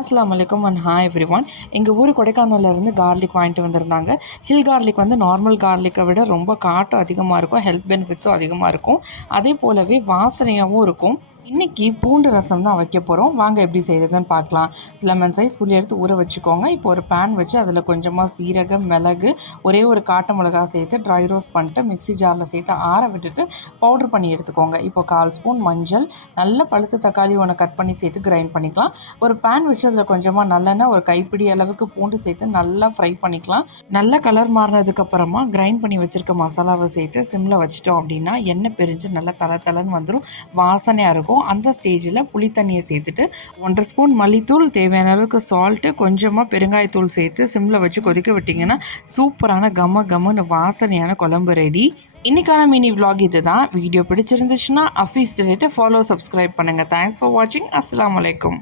அஸ்ஸலாமு அலைக்கும் and hi everyone. எங்கள் ஊர் கொடைக்கானல்லேருந்து கார்லிக் வாங்கிட்டு வந்திருந்தாங்க. ஹில் கார்லிக் வந்து நார்மல் கார்லிக்கை விட ரொம்ப காட்டும் அதிகமாக இருக்கும், ஹெல்த் பெனிஃபிட்ஸும் அதிகமாக இருக்கும், அதே போலவே வாசனையாகவும் இருக்கும். இன்றைக்கி பூண்டு ரசம் தான் வைக்க போகிறோம். வாங்க எப்படி செய்கிறதுன்னு பார்க்கலாம். லெமன் சைஸ் புளி எடுத்து ஊற வச்சுக்கோங்க. இப்போ ஒரு பேன் வச்சு அதில் கொஞ்சமாக சீரகம், மிளகு, ஒரே ஒரு காட்டு மிளகா சேர்த்து ட்ரை ரோஸ்ட் பண்ணிட்டு மிக்ஸி ஜாரில் சேர்த்து ஆற விட்டுட்டு பவுட்ரு பண்ணி எடுத்துக்கோங்க. இப்போ 1/4 ஸ்பூன் மஞ்சள், நல்ல பழுத்த தக்காளி ஒன்று கட் பண்ணி சேர்த்து கிரைண்ட் பண்ணிக்கலாம். ஒரு பேன் வச்சு அதில் கொஞ்சமாக நல்லெண்ணெய், ஒரு கைப்பிடி அளவுக்கு பூண்டு சேர்த்து நல்லா ஃப்ரை பண்ணிக்கலாம். நல்ல கலர் மாறினதுக்கப்புறமா கிரைண்ட் பண்ணி வச்சுருக்க மசாலாவை சேர்த்து சிம்மில் வச்சிட்டோம் அப்படின்னா எண்ணெய் பிரிஞ்சு நல்லா தலை வந்துடும், வாசனையாக இருக்கும். அந்த ஸ்டேஜில் புளி தண்ணியை சேர்த்துட்டு 1/2 ஸ்பூன் மல்லித்தூள், தேவையான அளவுக்கு சால்ட்டு, கொஞ்சமாக பெருங்காயத்தூள் சேர்த்து சிம்மில் வச்சு கொதிக்க விட்டிங்கன்னா சூப்பரான கமன்னு வாசனையான குழம்பு ரெடி. இன்றைக்கான மினி விலாக் இது தான். வீடியோ பிடிச்சிருந்துச்சுன்னா அஃபீஸ் டிலேட்டை ஃபாலோ, சப்ஸ்கிரைப் பண்ணுங்கள். தேங்க்ஸ் ஃபார் வாட்சிங். அஸ்ஸலாமு அலைக்கும்.